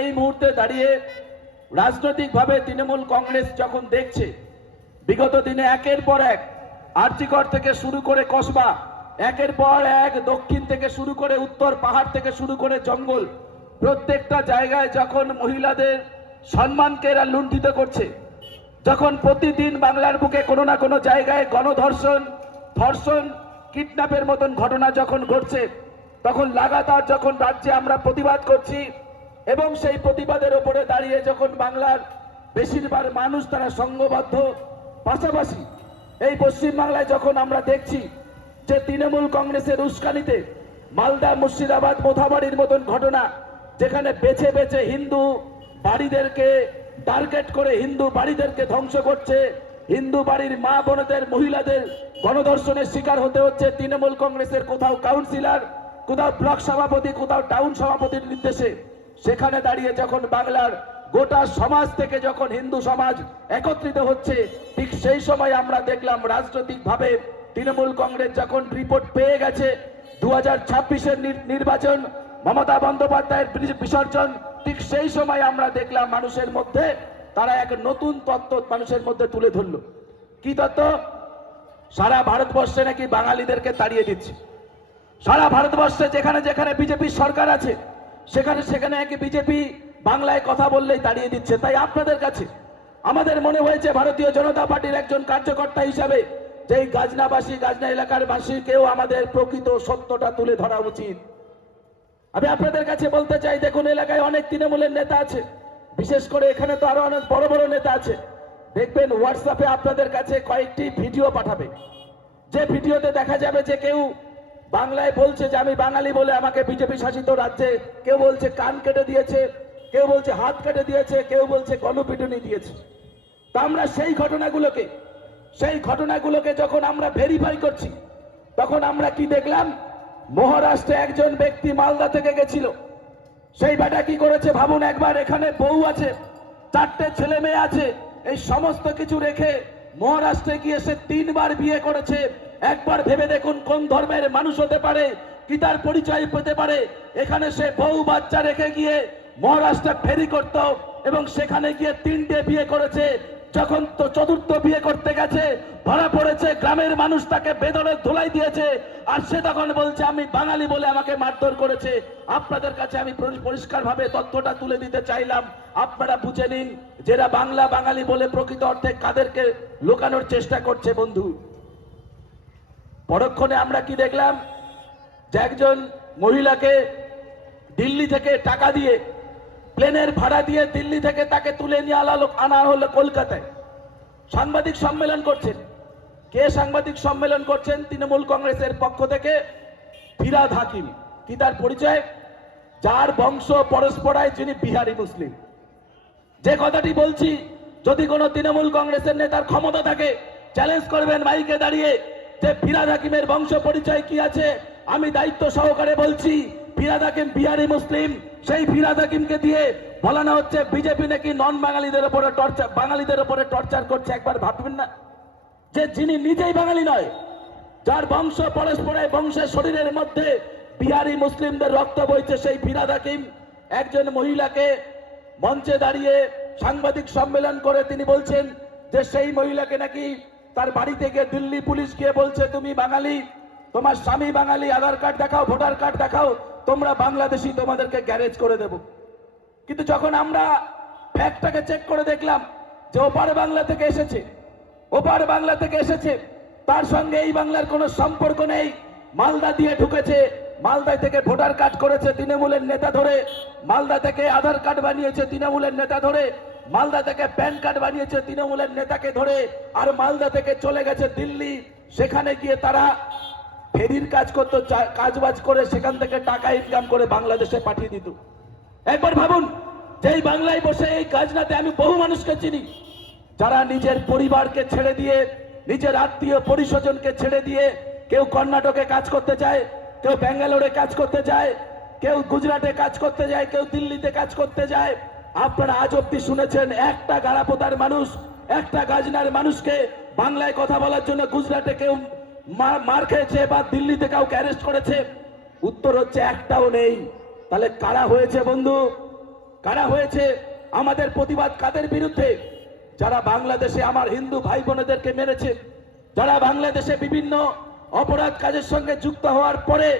এই মুহূর্তে দাঁড়িয়ে রাজনৈতিকভাবে তৃণমূল কংগ্রেস যখন দেখছে বিগত দিনে একের পর এক আরজিকর থেকে শুরু করে কসবা, একের পর এক দক্ষিণ থেকে শুরু করে উত্তর, পাহাড় থেকে শুরু করে জঙ্গল, প্রত্যেকটা জায়গায় যখন মহিলাদের সম্মানকে এরা লুণ্ঠিত করছে, যখন প্রতিদিন বাংলার বুকে কোনো না কোনো জায়গায় গণধর্ষণ, ধর্ষণ, কিডন্যাপের মতন ঘটনা যখন ঘটছে, তখন লাগাতার যখন রাজ্যে আমরা প্রতিবাদ করছি এবং সেই প্রতিবাদের উপরে দাঁড়িয়ে যখন বাংলার বেশিরভাগ মানুষ তারা সংঘবদ্ধ, পাশাপাশি এই পশ্চিমবাংলায় যখন আমরা দেখছি যে তৃণমূল কংগ্রেসের উস্কানিতে মালদা, মুর্শিদাবাদ, মোথাবাড়ির মতন ঘটনা, যেখানে বেছে বেছে হিন্দু বাড়িদেরকে টার্গেট করে হিন্দু বাড়িদেরকে ধ্বংস করছে, হিন্দু বাড়ির মা বোনদের, মহিলাদের গণধর্ষণের শিকার হতে হচ্ছে তৃণমূল কংগ্রেসের কোথাও কাউন্সিলর, কোথাও ব্লক সভাপতি, কোথাও টাউন সভাপতির নির্দেশে, সেখানে দাঁড়িয়ে যখন বাংলার গোটা সমাজ থেকে যখন হিন্দু সমাজ একত্রিত হচ্ছে, ঠিক সেই সময় আমরা দেখলাম রাজনৈতিকভাবে তৃণমূল কংগ্রেস যখন রিপোর্ট পেয়ে গেছে 2026-এর নির্বাচন, মমতা বন্দ্যোপাধ্যায়ের বিসর্জন, ঠিক সেই সময় আমরা দেখলাম মানুষের মধ্যে তারা এক নতুন তত্ত্ব মানুষের মধ্যে তুলে ধরলো। কি তত্ত্ব? সারা ভারতবর্ষে নাকি বাঙালিদেরকে তাড়িয়ে দিচ্ছে। সারা ভারতবর্ষে যেখানে যেখানে বিজেপির সরকার আছে সেখানে সেখানে নাকি বিজেপি বাংলায় কথা বললেই তাড়িয়ে দিচ্ছে। তাই আপনাদের কাছে আমাদের মনে হয়েছে ভারতীয় জনতা পার্টির একজন কার্যকর্তা হিসাবে যে এই গাজনাবাসী, গাজনা এলাকার বাসীকেও আমাদের প্রকৃত সত্যটা তুলে ধরা উচিত। আমি আপনাদের কাছে বলতে চাই, দেখুন এলাকায় অনেক তৃণমূলের নেতা আছে, বিশেষ করে এখানে তো আরো অনেক বড় বড় নেতা আছে। দেখবেন হোয়াটসঅ্যাপে আপনাদের কাছে কয়েকটি ভিডিও পাঠাবে, যে ভিডিওতে দেখা যাবে যে কেউ বাংলায় বলছে যে আমি বাঙালি বলে আমাকে বিজেপি শাসিত রাজ্যে কেউ বলছে কান কেটে দিয়েছে, কেউ বলছে হাত কেটে দিয়েছে, কেউ বলছে গণপিটুনি দিয়েছে। তা আমরা সেই ঘটনাগুলোকে যখন আমরা ভেরিফাই করছি, তখন আমরা কি দেখলাম? মহারাষ্ট্রে একজন ব্যক্তি মালদা থেকে গেছিল, সেই বেটা কি করেছে ভাবুন একবার, এখানে বউ আছে, 4টে ছেলে মেয়ে আছে, এই সমস্ত কিছু রেখে মহারাষ্ট্রে গিয়ে সে 3বার বিয়ে করেছে। একবার ভেবে দেখুন কোন ধর্মের মানুষ হতে পারে, কি তার পরিচয় পেতে পারে। এখানে সে বউ বাচ্চা রেখে গিয়ে মহারাষ্ট্রে ফেরি করত এবং সেখানে গিয়ে 3টে বিয়ে করেছে। যখন তো 4র্থ বিয়ে করতে গেছে ধরা পড়েছে, গ্রামের মানুষ তাকে বেদরে ধুলাই দিয়েছে, আর সে তখন বলছে আমি বাঙালি বলে আমাকে মারধর করেছে। আপনাদের কাছে আমি পরিষ্কারভাবে তথ্যটা তুলে দিতে চাইলাম, আপনারা বুঝে নিন যারা বাংলা বাঙালি বলে প্রকৃত অর্থে কাদেরকে লুকানোর চেষ্টা করছে। বন্ধু, পরক্ষণে আমরা কি দেখলাম? যে একজন মহিলাকে দিল্লি থেকে টাকা দিয়ে, প্লেনের ভাড়া দিয়ে দিল্লি থেকে তাকে তুলে নিয়ে আনা হলো কলকাতায়। সাংবাদিক সম্মেলন করছেন। কে সাংবাদিক সম্মেলন করছেন? তৃণমূল কংগ্রেসের পক্ষ থেকে ফিরাদ হাকিম। কি তার পরিচয়? যার বংশ পরস্পরায়, যিনি বিহারি মুসলিম। যে কথাটি বলছি, যদি কোনো তৃণমূল কংগ্রেসের নেতার ক্ষমতা থাকে চ্যালেঞ্জ করবেন মাইকে দাঁড়িয়ে যে ফিরাদ হাকিমের বংশ পরিচয় কি আছে। আমি দায়িত্ব সহকারে বলছি, ফিরাদ হাকিম বিহারি মুসলিম। সেই ফিরাদ হাকিমকে দিয়ে বলানো হচ্ছে বিজেপি নাকি নন বাঙালিদের উপরে টর্চার, বাঙালিদের উপরে টর্চার করছে। একবার ভাববেন না যে যিনি নিজেই বাঙালি নয়, যার বংশ পরস্পরের বংশের শরীরের মধ্যে বিহারি মুসলিমদের রক্ত বইছে, সেই ফিরাদ হাকিম একজন মহিলাকে মঞ্চে দাঁড়িয়ে সাংবাদিক সম্মেলন করে তিনি বলছেন যে সেই মহিলাকে নাকি তার বাড়ি থেকে দিল্লি পুলিশ গিয়ে বলছে তুমি বাঙালি, তোমার স্বামী বাঙালি, আধার কার্ড দেখাও, ভোটার কার্ড দেখাও, তোমরা বাংলাদেশি, তোমাদেরকে গ্যারেজ করে দেব। কিন্তু যখন আমরা ফ্যাক্টটাকে চেক করে দেখলাম যে ওপার বাংলা থেকে এসেছে, তার সঙ্গে এই বাংলার কোনো সম্পর্ক নেই, মালদা দিয়ে ঢুকেছে, মালদা থেকে ভোটার কার্ড করেছে তৃণমূলের নেতা ধরে, মালদা থেকে আধার কার্ড বানিয়েছে তৃণমূলের নেতা ধরে, মালদা থেকে প্যান কার্ড বানিয়েছে তৃণমূলের নেতাকে ধরে, আর মালদা থেকে চলে গেছে দিল্লি। সেখানে গিয়ে তারা ফেরির কাজ করতো, কাজবাজ করে সেখান থেকে টাকা ইনকাম করে বাংলাদেশে পাঠিয়ে দিত। একবার ভাবুন, যেই বাংলায় বসে এই গাজনাতে আমি বহু মানুষকে চিনি যারা নিজের পরিবারকে ছেড়ে দিয়ে, নিজের আত্মীয় পরিস্বজনকে ছেড়ে দিয়ে কেউ কর্ণাটকে কাজ করতে যায়, কেউ ব্যাঙ্গালোরে কাজ করতে যায়, কেউ গুজরাটে কাজ করতে যায়, কেউ দিল্লিতে কাজ করতে যায়। আপনারা আজ অব্দি শুনেছেন একটা গাড়াপোতার মানুষ, একটা গাজনার মানুষকে বাংলায় কথা বলার জন্য গুজরাটে কেউ মার খেয়েছে বা দিল্লিতে কাউকে অ্যারেস্ট করেছে? উত্তর হচ্ছে একটাও নেই। তাহলে কারা হয়েছে বন্ধু? কারা হয়েছে, আমাদের প্রতিবাদ কাদের বিরুদ্ধে? যারা বাংলাদেশে আমার হিন্দু ভাই বোনেদেরকে মেরেছে, যারা বাংলাদেশে বিভিন্ন অপরাধ কাজের সঙ্গে যুক্ত হওয়ার পরে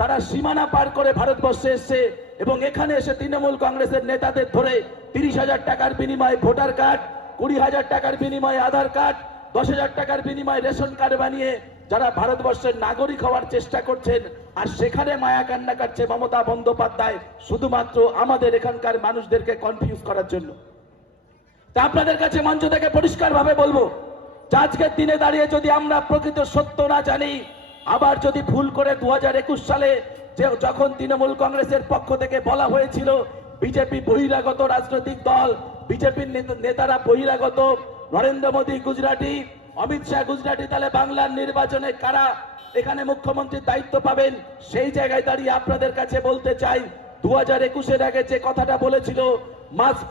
তারা সীমানা পার করে ভারতবর্ষে এসছে এবং এখানে এসে তৃণমূল কংগ্রেসের নেতাদের ধরে 30,000 টাকার বিনিময়ে ভোটার কার্ড, 20,000 টাকার বিনিময়ে আধার কার্ড, 10,000 টাকার বিনিময়ে রেশন কার্ড বানিয়ে যারা ভারতবর্ষের নাগরিক হওয়ার চেষ্টা করছেন, আর সেখানে মায়া কান্না কাটছে মমতা বন্দ্যোপাধ্যায় শুধুমাত্র আমাদের এখানকার মানুষদেরকে কনফিউজ করার জন্য। তা আপনাদের কাছে মঞ্চ থেকে পরিষ্কারভাবে বলবো, আজকের দিনে দাঁড়িয়ে যদি আমরা প্রকৃত সত্য না জানি, আবার যদি ভুল করে 2021 সালে যখন তৃণমূল কংগ্রেসের পক্ষ থেকে বলা হয়েছিল বিজেপি বহিরাগত রাজনৈতিক দল, বিজেপির নেতারা বহিরাগত, নরেন্দ্র মোদী গুজরাটি, অমিত শাহ গুজরাটি, তাহলে বাংলার নির্বাচনে কারা এখানে মুখ্যমন্ত্রীর দায়িত্ব পাবেন? সেই জায়গায় দাঁড়িয়ে আপনাদের কাছে বলতে চাই, 2021-এর আগে যে কথাটা বলেছিল,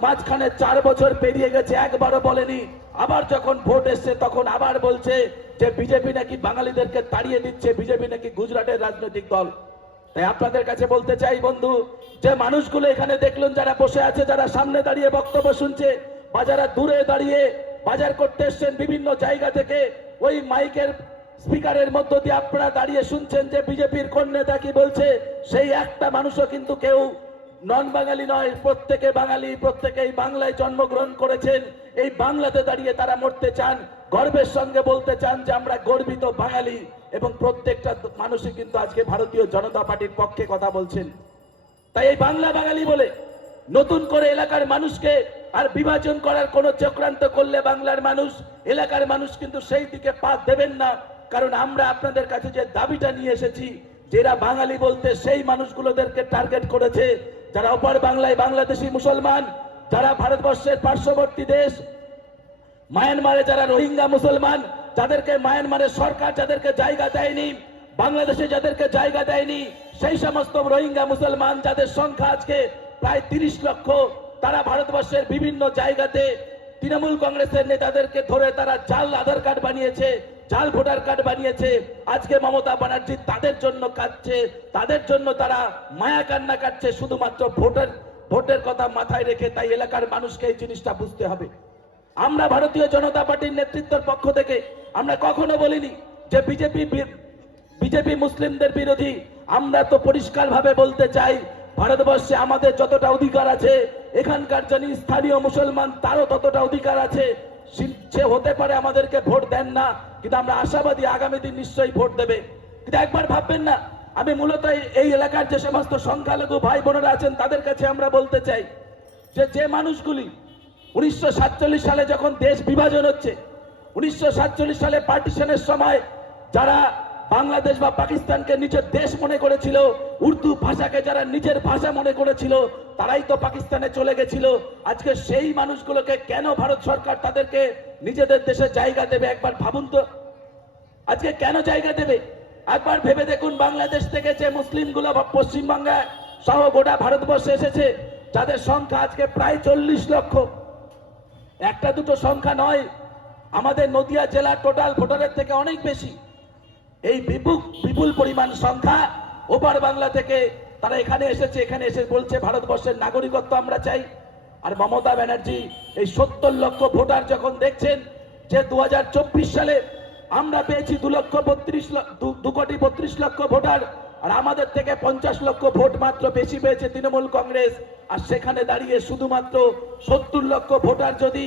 মাঝখানে 4 বছর পেরিয়ে গেছে, একবারও বলেনি। আবার যখন ভোট এসছে তখন আবার বলছে যে বিজেপি নাকি বাঙালিদেরকে তাড়িয়ে দিচ্ছে, বিজেপি নাকি গুজরাটের রাজনৈতিক দল। তাই আপনাদের কাছে বলতে চাই বন্ধু, যে মানুষগুলো এখানে দেখলেন যারা বসে আছে, যারা সামনে দাঁড়িয়ে বক্তব্য শুনছে বা যারা দূরে দাঁড়িয়ে বাজার করতে এসছেন বিভিন্ন জায়গা থেকে, ওই মাইকের স্পিকারের মধ্য দিয়ে আপনারা দাঁড়িয়ে শুনছেন যে বিজেপির কোন নেতা কি বলছে, সেই একটা মানুষও কিন্তু কেউ নন বাঙালি নয়, প্রত্যেকে বাঙালি, প্রত্যেকেই বাংলায় জন্মগ্রহণ করেছেন। এই বাংলাতে দাঁড়িয়ে তারা মরতে চান, গর্বের সঙ্গে বলতে চান যে আমরা গর্বিত বাঙালি, এবং প্রত্যেকটা মানুষই কিন্তু আজকে ভারতীয় জনতা পার্টির পক্ষে কথা বলছেন। তাই এই বাংলা বাঙালি বলে নতুন করে এলাকার মানুষকে আর বিভাজন করার কোন চক্রান্ত করলে বাংলার মানুষ, এলাকার মানুষ কিন্তু সেই দিকে পা দেবেন না। কারণ আমরা আপনাদের কাছে যে দাবিটা নিয়ে এসেছি, যারা বাঙালি বলতে সেই মানুষগুলোদেরকে টার্গেট করেছে, যারা ওপার বাংলায় বাংলাদেশি মুসলমান, যারা ভারতবর্ষের পার্শ্ববর্তী দেশ মায়ানমারে যারা রোহিঙ্গা মুসলমান, যাদেরকে মায়ানমারের সরকার যাদেরকে জায়গা দেয়নি, বাংলাদেশে যাদেরকে জায়গা দেয়নি, সেই সমস্ত রোহিঙ্গা মুসলমান যাদের সংখ্যা আজকে প্রায় 30 লক্ষ, তারা ভারতবর্ষের বিভিন্ন জায়গাতে তৃণমূল কংগ্রেসের নেতাদেরকে ধরে তারা জাল আধার কার্ড বানিয়েছে, জাল ভোটার কার্ড বানিয়েছে। আজকে মমতা ব্যানার্জি তাদের জন্য কাঁদছে, তাদের জন্য তারা মায়া কান্না কাটছে শুধুমাত্র ভোটের কথা মাথায় রেখে। তাই এলাকার মানুষকে এই জিনিসটা বুঝতে হবে। আমরা ভারতীয় জনতা পার্টির নেতৃত্বের পক্ষ থেকে আমরা কখনো বলিনি যে বিজেপি মুসলিমদের বিরোধী। আমরা তো পরিষ্কারভাবে বলতে চাই, ভারতবর্ষে আমাদের যতটা অধিকার আছে, এখানকার যিনি স্থানীয় মুসলমান তারও ততটা অধিকার আছে। সে হতে পারে আমাদেরকে ভোট দেন না, কিন্তু আমরা আশাবাদী আগামী দিন নিশ্চয়ই ভোট দেবে। কিন্তু একবার ভাববেন না, আমি মূলত এই এলাকার যে সমস্ত সংখ্যালঘু ভাই বোনেরা আছেন তাদের কাছে আমরা বলতে চাই যে মানুষগুলি 1947 সালে যখন দেশ বিভাজন হচ্ছে, 1947 সালে পার্টিশনের সময় যারা বাংলাদেশ বা পাকিস্তানকে নিজের দেশ মনে করেছিল, উর্দু ভাষাকে যারা নিজের ভাষা মনে করেছিল, তারাই তো পাকিস্তানে চলে গেছিল। আজকে সেই মানুষগুলোকে কেন ভারত সরকার তাদেরকে নিজেদের দেশে জায়গা দেবে? একবার ভাবুন তো, আজকে কেন জায়গা দেবে? একবার ভেবে দেখুন, বাংলাদেশ থেকে যে মুসলিমগুলো পশ্চিমবাংলা সহ গোটা ভারতবর্ষে এসেছে, যাদের সংখ্যা আজকে প্রায় 40 লক্ষ, একটা দুটো সংখ্যা নয়, আমাদের নদিয়া জেলার টোটাল ভোটারের থেকে অনেক বেশি। এই বিপুল পরিমাণ সংখ্যা ওপার বাংলা থেকে তারা এখানে এসেছে, এখানে এসে বলছে ভারতবর্ষের নাগরিকত্ব আমরা চাই। আর মমতা ব্যানার্জি এই 70 লক্ষ ভোটার যখন দেখছেন যে 2024 সালে আমরা পেয়েছি 2,32 লক্ষ ভোটার, আর আমাদের থেকে 50 লক্ষ ভোট মাত্র বেশি পেয়েছে তৃণমূল কংগ্রেস। আর সেখানে দাঁড়িয়ে শুধুমাত্র 70 লক্ষ ভোটার যদি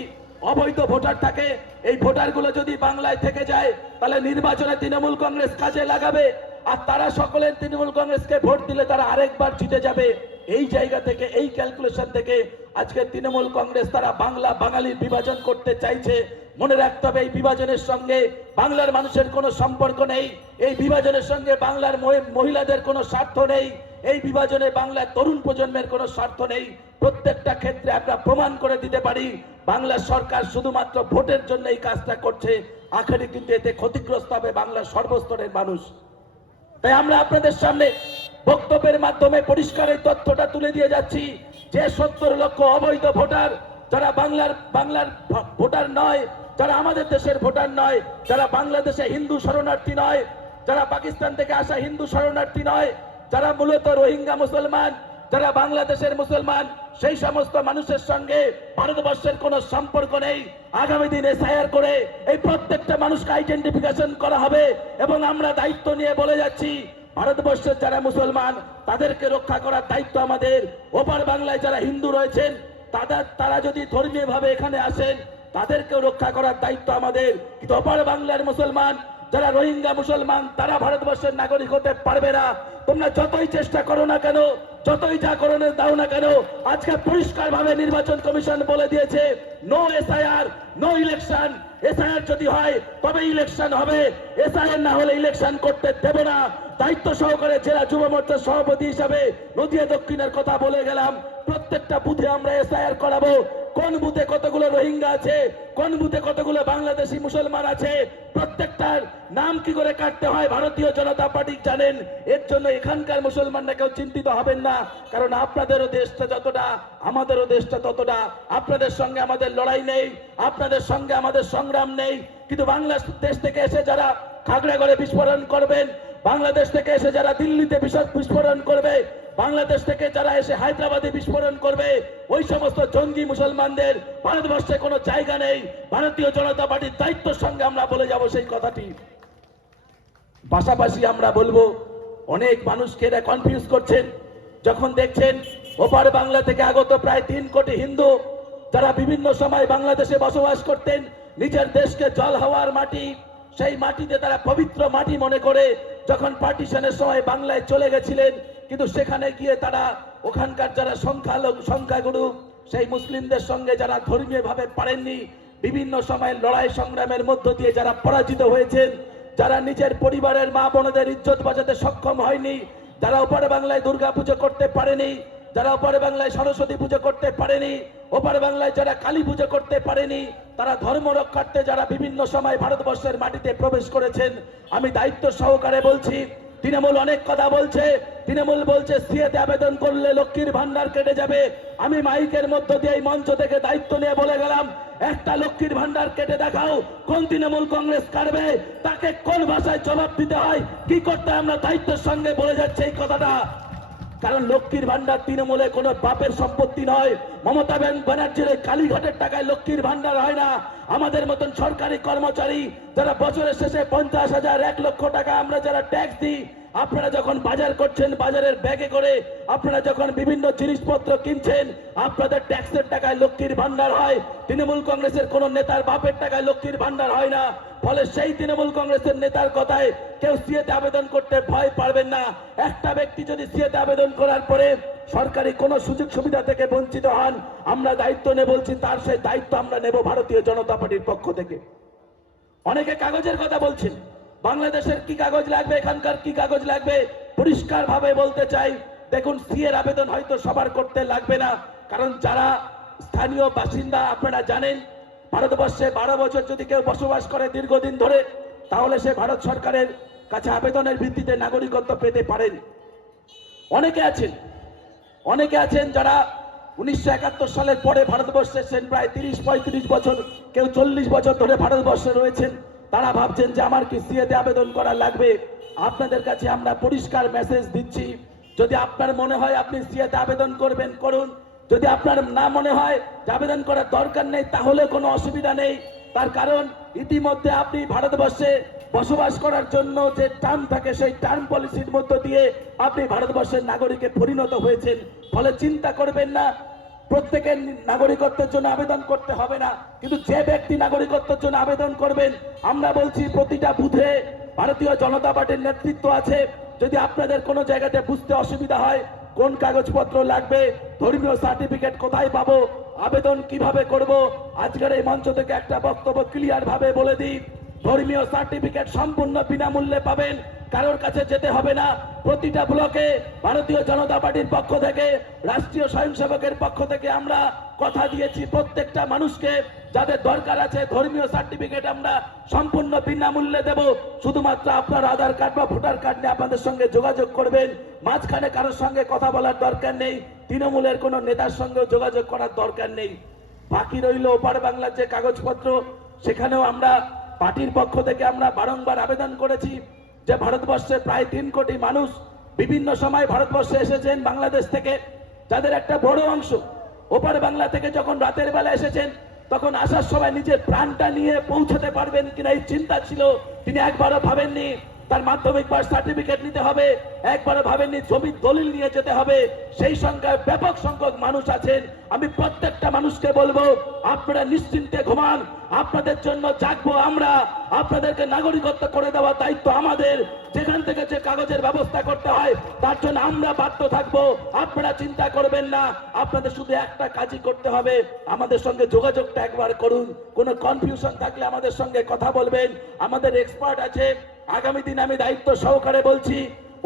অবৈধ ভোটার থাকে, এই ভোটারগুলো যদি বাংলায় থেকে যায়, তাহলে নির্বাচনে তৃণমূল কংগ্রেস কাজে লাগাবে, আর তারা সকলে তৃণমূল কংগ্রেসকে ভোট দিলে তারা আরেকবার জিতে যাবে। এই জায়গা থেকে, এই ক্যালকুলেশন থেকে আজকে তৃণমূল কংগ্রেস তারা বাংলা বাঙালির বিভাজন করতে চাইছে। মনে রাখতে হবে, এই বিভাজনের সঙ্গে বাংলার মানুষের কোনো সম্পর্ক নেই, এই বিভাজনের সঙ্গে বাংলার মহিলাদের কোনো স্বার্থ নেই, এই বিভাজনে বাংলার তরুণ প্রজন্মের কোনো স্বার্থ নেই। প্রত্যেকটা ক্ষেত্রে আমরা প্রমাণ করে দিতে পারি বাংলা সরকার শুধুমাত্র ভোটের জন্য এই কাজটা করছে, আখেরে কিন্তু এতে ক্ষতিগ্রস্ত হবে বাংলার সর্বস্তরের মানুষ। তাই আমরা আপনাদের সামনে বক্তব্যের মাধ্যমে পরিষ্কার এই তথ্যটা তুলে দিয়ে যাচ্ছি যে 70 লক্ষ অবৈধ ভোটার, যারা বাংলার ভোটার নয়, যারা আমাদের দেশের ভোটার নয়, যারা বাংলাদেশে হিন্দু শরণার্থী নয়, যারা পাকিস্তান থেকে আসা হিন্দু শরণার্থী নয়, যারা মূলত রোহিঙ্গা মুসলমান, যারা বাংলাদেশের মুসলমান, সেই সমস্ত মানুষের সঙ্গে ভারতবর্ষের কোনো সম্পর্ক নেই। আগামী দিনে এসআইআর করে এই প্রত্যেকটা মানুষকে আইডেন্টিফিকেশন করা হবে এবং আমরা দায়িত্ব নিয়ে বলে যাচ্ছি, ভারতবর্ষের যারা মুসলমান তাদেরকে রক্ষা করার দায়িত্ব আমাদের। ওপার বাংলায় যারা হিন্দু রয়েছেন তারা যদি ধর্মীয় ভাবে এখানে আসেন তাদেরকেও রক্ষা করার দায়িত্ব আমাদের। কিন্তু ওপার বাংলার মুসলমান যারা রোহিঙ্গা মুসলমান তারা ভারতবর্ষের নাগরিক হতে পারবে না। তোমরা যতই চেষ্টা করো না কেন, যতই যা করণের দাও না কেন, আজকে পরিষ্কার ভাবে নির্বাচন কমিশন বলে দিয়েছে, no SIR, no election. SIR যদি হয় তবে ইলেকশন হবে, এসআইআর না হলে ইলেকশন করতে দেব না। দায়িত্ব সহকারে জেলা যুব মোর্চার সভাপতি হিসাবে নদিয়া দক্ষিণের কথা বলে গেলাম, প্রত্যেকটা বুথে আমরা এসআইআর করাবো। কোন বুথে কতগুলো রোহিঙ্গা আছে, কোন বুথে কতগুলো বাংলাদেশি মুসলমান আছে, প্রত্যেকটার নাম কি করে কাটতে হয় ভারতীয় জনতা পার্টি জানেন। এর জন্য এখানকার মুসলমানরা কেউ চিন্তিত হবেন না, কারণ আপনাদেরও দেশটা যতটা আমাদেরও দেশটা ততটা। আপনাদের সঙ্গে আমাদের লড়াই নেই, আপনাদের সঙ্গে আমাদের সংগ্রাম নেই। কিন্তু বাংলাদেশ থেকে এসে যারা খাগড়াগড়ে বিস্ফোরণ করবেন, বাংলাদেশ থেকে এসে যারা দিল্লিতে বিস্ফোরণ করবে, বাংলাদেশ থেকে যারা এসে হায়দ্রাবাদে বিস্ফোরণ করবে, ওই সমস্ত জঙ্গি মুসলমানদের ভারতবর্ষে কোনো জায়গা নেই। ভারতীয় জনতা পার্টির দায়িত্বের সঙ্গে আমরা বলে যাব সেই কথাটি। পাশাপাশি আমরা বলবো, অনেক মানুষকে এরা কনফিউজ করছেন। যখন দেখছেন ওপার বাংলা থেকে আগত প্রায় 3 কোটি হিন্দু যারা বিভিন্ন সময় বাংলাদেশে বসবাস করতেন, নিজের দেশকে জল হাওয়ার মাটি, সেই মাটিতে তারা পবিত্র মাটি মনে করে যখন পার্টিশনের সময় বাংলায় চলে গেছিলেন, কিন্তু সেখানে গিয়ে তারা ওখানকার যারা সংখ্যাগুরু সেই মুসলিমদের সঙ্গে যারা ধর্মীয় ভাবে পারেননি, বিভিন্ন সময় লড়াই সংগ্রামের মধ্য দিয়ে যারা পরাজিত হয়েছেন, যারা নিজের পরিবারের মা বোনদের ইজ্জত বাঁচাতে সক্ষম হয়নি, যারা ওপার বাংলায় দুর্গা পুজো করতে পারেনি, যারা ওপার বাংলায় সরস্বতী পুজো করতে পারেনি, ওপার বাংলায় যারা কালী পুজো করতে পারেনি, তারা ধর্ম রক্ষার্থে যারা বিভিন্ন সময় ভারতবর্ষের মাটিতে প্রবেশ করেছেন, আমি দায়িত্ব সহকারে বলছি, তৃণমূল অনেক কথা বলছে। তৃণমূল বলছে সিএতে আবেদন করলে লক্ষ্মীর ভান্ডার কেটে যাবে। আমি মাইকের মধ্য দিয়ে এই মঞ্চ থেকে দায়িত্ব নিয়ে বলে গেলাম, একটা লক্ষ্মীর ভান্ডার কেটে দেখাও। কোন তৃণমূল কংগ্রেস কাটবে, তাকে কোন ভাষায় জবাব দিতে হয়, কি করতে হয়, আমরা দায়িত্বের সঙ্গে বলে যাচ্ছে এই কথাটা। কারণ লক্ষ্মীর ভান্ডার তৃণমূলে কোনো বাপের সম্পত্তি নয়। মমতা ব্যানার্জির কালীঘাটের টাকায় লক্ষ্মীর ভান্ডার হয় না। আমাদের মতন সরকারি কর্মচারী যারা বছরের শেষে 50,000, 1 লক্ষ টাকা আমরা যারা ট্যাক্স দিই, আপনারা যখন বাজার করছেন বাজারের ব্যাগে করে, আপনারা যখন বিভিন্ন জিনিসপত্র কিনছেন, আপনাদের ট্যাক্সের টাকায় লক্ষ্মীর ভান্ডার হয়। তৃণমূল কংগ্রেসের কোন নেতার বাপের টাকায় লক্ষ্মীর ভান্ডার হয় না। ফলে সেই তৃণমূল কংগ্রেসের নেতার কথায় কেউ সিএতে আবেদন করতে ভয় পারবেন না। একটা ব্যক্তি যদি সিএতে আবেদন করার পরে সরকারি কোনো সুযোগ সুবিধা থেকে বঞ্চিত হন, আমরা দায়িত্ব নিয়ে বলছি, তার সেই দায়িত্ব আমরা নেব ভারতীয় জনতা পার্টির পক্ষ থেকে। অনেকে কাগজের কথা বলছেন, বাংলাদেশের কি কাগজ লাগবে, এখানকার কি কাগজ লাগবে, পরিষ্কার ভাবে বলতে চাই, দেখুন সিএর আবেদন হয়তো সবার করতে লাগবে না। কারণ যারা স্থানীয় বাসিন্দা, আপনারা জানেন ভারতবর্ষে 12 বছর যদি কেউ বসবাস করে দীর্ঘদিন ধরে, তাহলে সে ভারত সরকারের কাছে আবেদনের ভিত্তিতে নাগরিকত্ব পেতে পারেন। অনেকে আছেন যারা 1971 সালের পরে ভারতবর্ষে এসেছেন, প্রায় 30-35 বছর, কেউ 40 বছর ধরে ভারতবর্ষে রয়েছেন। তারা ভাবছেন যে আমার কি সিএতে আবেদন করা লাগবে। আপনাদের কাছে আমরা পরিষ্কার মেসেজ দিচ্ছি, যদি আপনার মনে হয় আপনি সিএতে আবেদন করবেন, করুন। যদি আপনার না মনে হয় যে আবেদন করার দরকার নেই, তাহলে কোনো অসুবিধা নেই। তার কারণ ইতিমধ্যে আপনি ভারতবর্ষে বসবাস করার জন্য যে টার্ম থাকে, সেই টার্ম পলিসির মধ্য দিয়ে আপনি ভারতবর্ষের নাগরিকে পরিণত হয়েছেন। ফলে চিন্তা করবেন না, প্রত্যেকের নাগরিকত্বের জন্য আবেদন করতে হবে না। কিন্তু যে ব্যক্তি নাগরিকত্বের জন্য আবেদন করবেন, আমরা বলছি প্রতিটা বুথে ভারতীয় জনতা পার্টির নেতৃত্ব আছে। যদি আপনাদের কোনো জায়গাতে বুঝতে অসুবিধা হয় কোন কাগজপত্র লাগবে, ধর্মীয় সার্টিফিকেট কোথায় পাবো, আবেদন কিভাবে করব, আজকের এই মঞ্চ থেকে একটা বক্তব্য ক্লিয়ার ভাবে বলে দিই, ধর্মীয় সার্টিফিকেট সম্পূর্ণ বিনামূল্যে পাবেন, কারোর কাছে যেতে হবে না। প্রতিটা ব্লকে ভারতীয় জনতা পার্টির পক্ষ থেকে, রাষ্ট্রীয় স্বয়ংসেবকের পক্ষ থেকে আমরা কথা দিয়েছি, প্রত্যেকটা মানুষকে যাদের দরকার আছে ধর্মীয় সার্টিফিকেট আমরা সম্পূর্ণ বিনামূল্যে দেব। শুধুমাত্র আপনার আধার কার্ড বা ভোটার কার্ড নিয়ে আপনাদের সঙ্গে যোগাযোগ করবেন। মাঝখানে কারোর সঙ্গে কথা বলার দরকার নেই, তৃণমূলের কোনো নেতার সঙ্গে যোগাযোগ করার দরকার নেই। বাকি রইল ওপার বাংলার যে কাগজপত্র, সেখানেও আমরা পার্টির পক্ষ থেকে আমরা বারংবার আবেদন করেছি যে ভারতবর্ষে প্রায় 3 কোটি মানুষ বিভিন্ন সময় ভারতবর্ষে এসেছেন বাংলাদেশ থেকে, যাদের একটা বড় অংশ ওপার বাংলা থেকে যখন রাতের বেলা এসেছেন তখন আসার সময় নিজের প্রাণটা নিয়ে পৌঁছতে পারবেন কিনা এই চিন্তা ছিল। তিনি একবারও ভাবেননি তার মাধ্যমিক পাস সার্টিফিকেট নিতে হবে, একবারও ভাবেননি জমির দলিল নিয়ে যেতে হবে। সেই সংখ্যায় ব্যাপক সংখ্যক মানুষ আছেন। আমি প্রত্যেকটা মানুষকে বলবো, আপনারা নিশ্চিন্তে ঘুমান, আপনাদের জন্য জাগবো আমরা। আপনাদেরকে নাগরিকত্ব করে দেওয়ার দায়িত্ব আমাদের। যেখান থেকে যে কাগজের ব্যবস্থা করতে হয় তার জন্য আমরা বাধ্য থাকবো। আপনারা চিন্তা করবেন না, আপনাদের শুধু একটা কাজই করতে হবে, আমাদের সঙ্গে যোগাযোগটা একবার করুন। কোনো কনফিউশন থাকলে আমাদের সঙ্গে কথা বলবেন, আমাদের এক্সপার্ট আছে। আগামী দিন আমি দায়িত্ব সহকারে বলছি,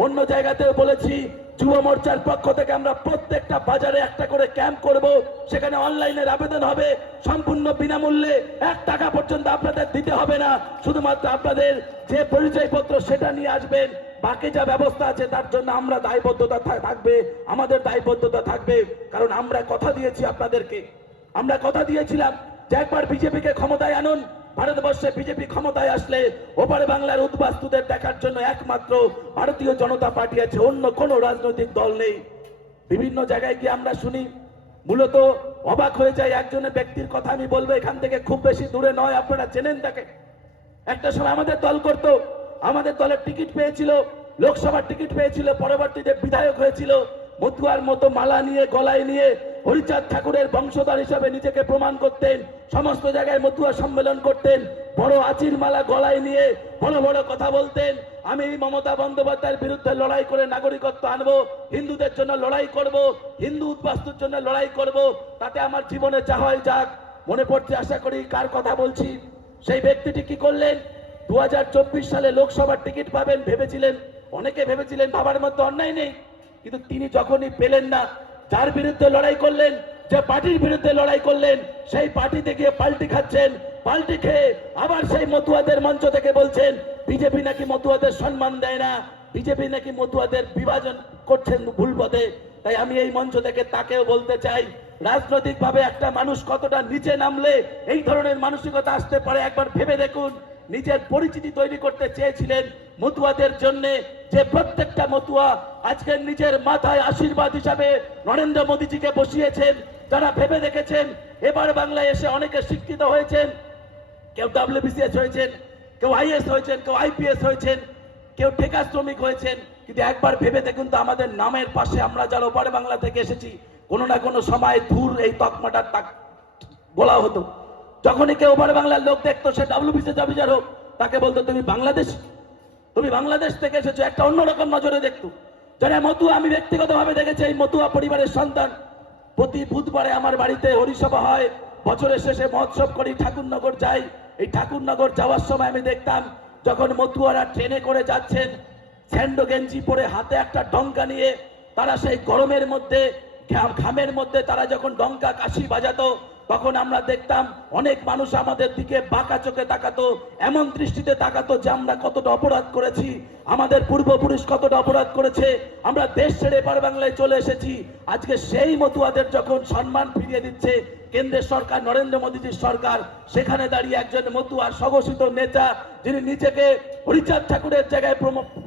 অন্য জায়গাতেও বলেছি, যুব মোর্চার পক্ষ থেকে আমরা প্রত্যেকটা বাজারে একটা করে ক্যাম্প করব। সেখানে অনলাইনের আবেদন হবে, সম্পূর্ণ বিনামূল্যে, 1 টাকা পর্যন্ত আপনাদের দিতে হবে না। শুধুমাত্র আপনাদের যে পরিচয়পত্র সেটা নিয়ে আসবেন, বাকি যা ব্যবস্থা আছে তার জন্য আমরা দায়বদ্ধতা থাকবে, আমাদের দায়বদ্ধতা থাকবে। কারণ আমরা কথা দিয়েছি আপনাদেরকে, আমরা কথা দিয়েছিলাম যে একবার বিজেপিকে ক্ষমতায় আনুন। ভারতবর্ষে বিজেপি ক্ষমতায় আসলে ওপারে বাংলার উদ্বাস্তুদের দেখার জন্য একমাত্র ভারতীয় জনতা পার্টি আছে, অন্য কোনো রাজনৈতিক দল নেই। বিভিন্ন জায়গায় গিয়ে আমরা শুনি, মূলত অবাক হয়ে যায়। একজনের ব্যক্তির কথা আমি বলবো, এখান থেকে খুব বেশি দূরে নয়, আপনারা চেনেন তাকে। একটা সময় আমাদের দল করতো, আমাদের দলের টিকিট পেয়েছিল, লোকসভার টিকিট পেয়েছিল, পরবর্তীতে বিধায়ক হয়েছিল। মতুয়ার মতো মালা নিয়ে গলায় নিয়ে হরিচাঁদ ঠাকুরের বংশধর হিসাবে নিজেকে প্রমাণ করতেন। সমস্ত জায়গায় মতুয়া সম্মেলন করতেন, বড় আচির মালা গলায় নিয়ে বড় বড় কথা বলতেন। আমি মমতা বন্দ্যোপাধ্যায়ের বিরুদ্ধে লড়াই করে নাগরিকত্ব আনবো, হিন্দুদের জন্য লড়াই করব, হিন্দু উদ্বাস্তুর জন্য লড়াই করব, তাতে আমার জীবনে যা হয় যাক। মনে পড়ছে, আশা করি কার কথা বলছি। সেই ব্যক্তিটি কি করলেন, 2024 সালে লোকসভার টিকিট পাবেন ভেবেছিলেন, অনেকে ভেবেছিলেন, ভাবার মতো অন্যায় নেই। কিন্তু তিনি যখনই পেলেন না, যার বিরুদ্ধে লড়াই করলেন, যে পার্টির বিরুদ্ধে লড়াই করলেন, সেই পার্টিতে গিয়ে পাল্টি খাচ্ছেন। পাল্টি খেয়ে আবার সেই মতুয়াদের মঞ্চ থেকে বলছেন বিজেপি নাকি মতুয়াদের সম্মান দেয় না, বিজেপি নাকি মতুয়াদের বিভাজন করছেন ভুল পথে। তাই আমি এই মঞ্চ থেকে তাকেও বলতে চাই, রাজনৈতিকভাবে একটা মানুষ কতটা নিচে নামলে এই ধরনের মানসিকতা আসতে পারে একবার ভেবে দেখুন। নিজের পরিচিতি তৈরি করতে চেয়েছিলেন মতুয়াদের জন্য, যে প্রত্যেকটা মতুয়া আজকে নিজের মাথায় আশীর্বাদ হিসাবে নরেন্দ্র মোদীজিকে বসিয়েছেন। যারা ভেবে দেখেছেন, এবার বাংলায় এসে অনেকে শিক্ষিত হয়েছেন, কেউ WBCS হয়েছেন, কেউ IAS হয়েছেন, কেউ IPS হয়েছেন, কেউ ঠিকা শ্রমিক হয়েছেন। কিন্তু একবার ভেবে দেখুন তো, আমাদের নামের পাশে আমরা যারা ওপার বাংলা থেকে এসেছি, কোনো না কোনো সময় ধূর এই তকমাটার বলা হতো। যখনই কেউ ওপার বাংলার লোক দেখতো, সে WBCS অফিসার হোক, তাকে বলতো তুমি বাংলাদেশ, তুমি বাংলাদেশ থেকে এসেছো, একটা অন্যরকম নজরে দেখতো। যারা মতুয়া, আমি ব্যক্তিগতভাবে দেখেছি, এই মতুয়া পরিবারের সন্তান। প্রতি বুধবারে আমার বাড়িতে হরিসভা হয়, বছরের শেষে মহোৎসব করি, ঠাকুরনগর যাই। এই ঠাকুরনগর যাওয়ার সময় আমি দেখতাম, যখন মতুয়ারা ট্রেনে করে যাচ্ছেন, স্যান্ডো গেঞ্জি পরে হাতে একটা ডঙ্কা নিয়ে, তারা সেই গরমের মধ্যে ঘামের মধ্যে তারা যখন ডঙ্কা কাশি বাজাতো, তখন আমরা দেখতাম অনেক মানুষ আমাদের দিকে বাঁকা চোখে তাকাতো, এমন দৃষ্টিতে তাকাতো যে আমরা কতটা অপরাধ করেছি, আমাদের পূর্বপুরুষ কতটা অপরাধ করেছে, আমরা দেশ ছেড়ে এপার বাংলায় চলে এসেছি। আজকে সেই মতুয়াদের যখন সম্মান ফিরিয়ে দিচ্ছে কেন্দ্রের সরকার, নরেন্দ্র মোদীজির সরকার, সেখানে দাঁড়িয়ে একজন মতুয়ার স্বঘোষিত নেতা, যিনি নিজেকে হরিচাঁদ ঠাকুরের জায়গায়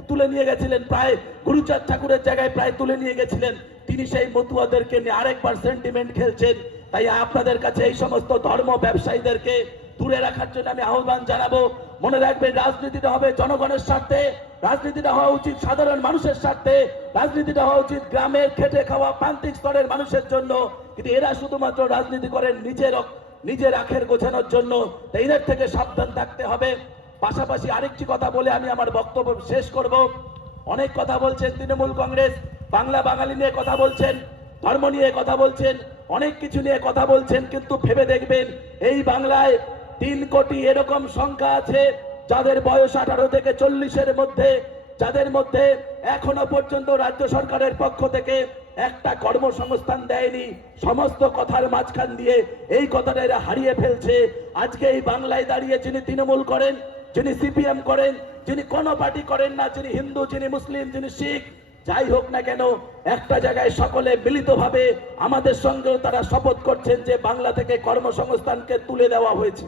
তুলে নিয়ে গেছিলেন, প্রায় গুরুচাঁদ ঠাকুরের জায়গায় প্রায় তুলে নিয়ে গেছিলেন, তিনি সেই মতুয়াদেরকে নিয়ে আরেকবার সেন্টিমেন্ট খেলছেন। তাই আপনাদের কাছে এই সমস্ত ধর্ম ব্যবসায়ীদেরকে দূরে রাখার জন্য আমি আহ্বান জানাবো। মনে রাখবেন, রাজনীতিটা হবে জনগণের স্বার্থে, রাজনীতিটা হওয়া উচিত সাধারণ মানুষের স্বার্থে, রাজনীতিটা হওয়া উচিত গ্রামের খেটে খাওয়া প্রান্তিক স্তরের মানুষের জন্য। কিন্তু এরা শুধুমাত্র রাজনীতি করেন নিজের আখের গোছানোর জন্য। তাই এদের থেকে সাবধান থাকতে হবে। পাশাপাশি আরেকটি কথা বলে আমি আমার বক্তব্য শেষ করব। অনেক কথা বলছেন তৃণমূল কংগ্রেস, বাংলা বাঙালি নিয়ে কথা বলছেন, ধর্ম নিয়ে কথা বলছেন, অনেক কিছু নিয়ে কথা বলছেন, কিন্তু ভেবে দেখবেন এই বাংলায় 3 কোটি এরকম সংখ্যা আছে যাদের বয়স 18 থেকে 40-এর মধ্যে, যাদের মধ্যে এখনো পর্যন্ত রাজ্য সরকারের পক্ষ থেকে একটা কর্মসংস্থান দেয়নি। সমস্ত কথার মাঝখান দিয়ে এই কথাটা এরা হারিয়ে ফেলছে। আজকে এই বাংলায় দাঁড়িয়ে যিনি তৃণমূল করেন, যিনি CPM করেন, যিনি কোনো পার্টি করেন না, যিনি হিন্দু, যিনি মুসলিম, যিনি শিখ, যাই হোক না কেন, একটা জায়গায় সকলে মিলিতভাবে আমাদের সঙ্গেও তারা শপথ করছেন যে বাংলা থেকে কর্মসংস্থানকে তুলে দেওয়া হয়েছে।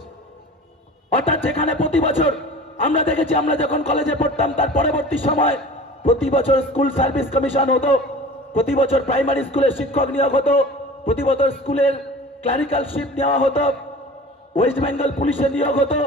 অর্থাৎ যেখানে প্রতি বছর আমরা দেখেছি, আমরা যখন কলেজে পড়তাম তার পরবর্তী সময় প্রতি বছর স্কুল সার্ভিস কমিশন হতো, প্রতি বছর প্রাইমারি স্কুলের শিক্ষক নিয়োগ হতো, প্রতি বছর স্কুলের ক্লারিক্যাল শিফট নেওয়া হতো, ওয়েস্ট বেঙ্গল পুলিশের নিয়োগ হতো,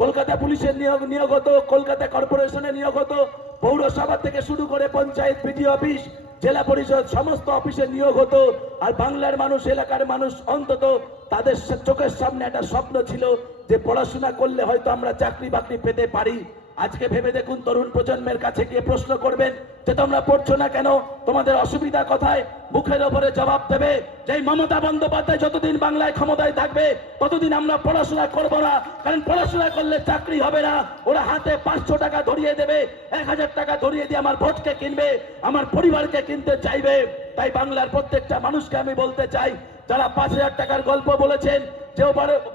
কলকাতা পুলিশের নিয়োগ হতো, কলকাতা কর্পোরেশনের নিয়োগ হতো, পৌরসভা থেকে শুরু করে পঞ্চায়েত বিডিও অফিস, জেলা পরিষদ সমস্ত অফিসে নিয়োগ হতো। আর বাংলার মানুষ, এলাকার মানুষ অন্তত তাদের চোখের সামনে একটা স্বপ্ন ছিল যে পড়াশোনা করলে হয়তো আমরা চাকরি বাকরি পেতে পারি। আজকে ভেবে দেখুন, তরুণ প্রজন্মের কাছে গিয়ে প্রশ্ন করবেন যে তোমরা পড়ছো না কেন, তোমাদের অসুবিধা কোথায়, মুখের ওপরে জবাব দেবে যে মমতা বন্দ্যোপাধ্যায় যতদিন বাংলায় ক্ষমতায় থাকবে ততদিন আমরা পড়াশোনা করব না, কারণ পড়াশোনা করলে চাকরি হবে না। ওরা হাতে 500 টাকা ধরিয়ে দেবে, 1000 টাকা ধরিয়ে দিয়ে আমার ভোটকে কিনবে, আমার পরিবারকে কিনতে চাইবে। তাই বাংলার প্রত্যেকটা মানুষকে আমি বলতে চাই, যারা 5000 টাকার গল্প বলেছেন, যে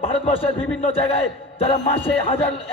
ভারতবর্ষের বিভিন্ন জায়গায় যারা মাসে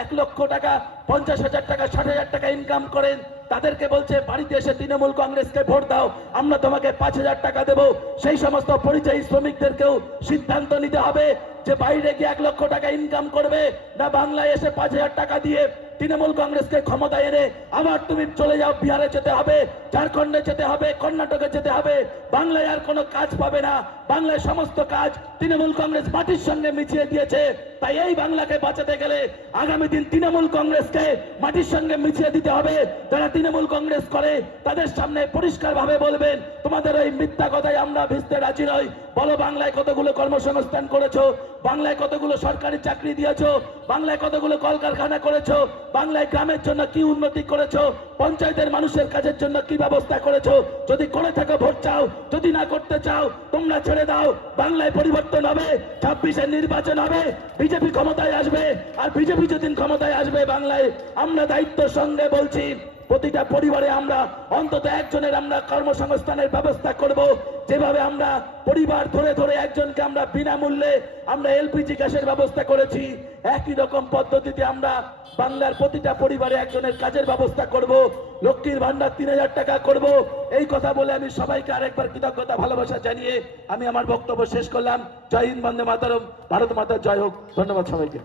1 লক্ষ টাকা, 50,000 টাকা, 60,000 টাকা ইনকাম করেন, তাদেরকে বলছে বাড়িতে এসে তৃণমূল কংগ্রেসকে ভোট দাও, আমরা তোমাকে 5,000 টাকা দেবো। সেই সমস্ত পরিযায়ী শ্রমিকদেরকেও সিদ্ধান্ত নিতে হবে যে বাইরে গিয়ে 1 লক্ষ টাকা ইনকাম করবে না বাংলায় এসে 5,000 টাকা দিয়ে তৃণমূল কংগ্রেসকে ক্ষমতায় এনে আবার তুমি চলে যাও, বিহারে যেতে হবে, ঝাড়খণ্ডে যেতে হবে, কর্ণাটকে যেতে হবে। বাংলায় আর কোনো কাজ পাবে না, বাংলায় সমস্ত কাজ তৃণমূল কংগ্রেস মাটির সঙ্গে মিশিয়ে দিয়েছে। তাই এই বাংলাকে বাঁচাতে গেলে আগামী দিন তৃণমূল কংগ্রেসকে মাটির সঙ্গে মিশিয়ে দিতে হবে। যারা তৃণমূল কংগ্রেস করে তাদের সামনে পরিষ্কারভাবে বলবেন, তোমাদের ওই মিথ্যা কথায় আমরা ভিজতে রাজি নই। বলো, বাংলায় কতগুলো কর্মসংস্থান করেছো, বাংলায় কতগুলো সরকারি চাকরি দিয়েছো, বাংলায় কতগুলো কলকারখানা করেছো, বাংলায় গ্রামের জন্য কি উন্নতি করেছো, পঞ্চায়েতের মানুষের কাজের জন্য কি ব্যবস্থা করেছো। যদি করে থাকো ভোট চাও, যদি না করতে চাও তোমরা ছেড়ে দাও। বাংলায় পরিবর্তন হবে, 26-এর নির্বাচন হবে, বিজেপি ক্ষমতায় আসবে। আর বিজেপি যেদিন ক্ষমতায় আসবে বাংলায়, আমরা দায়িত্বের সঙ্গে বলছি প্রতিটা পরিবারে আমরা অন্তত একজনের আমরা কর্মসংস্থানের ব্যবস্থা করব। যেভাবে আমরা পরিবার ধরে ধরে একজনকে আমরা বিনামূল্যে আমরা এলপিজি গ্যাসের ব্যবস্থা করেছি, একই রকম পদ্ধতিতে আমরা বাংলার প্রতিটা পরিবারে একজনের কাজের ব্যবস্থা করব। লক্ষ্মীর ভান্ডার 3,000 টাকা করব। এই কথা বলে আমি সবাইকে আরেকবার কৃতজ্ঞতা ভালোবাসা জানিয়ে আমি আমার বক্তব্য শেষ করলাম। জয় হিন্দ, বন্দে মাতরম, ভারত মাতার জয় হোক। ধন্যবাদ সবাইকে।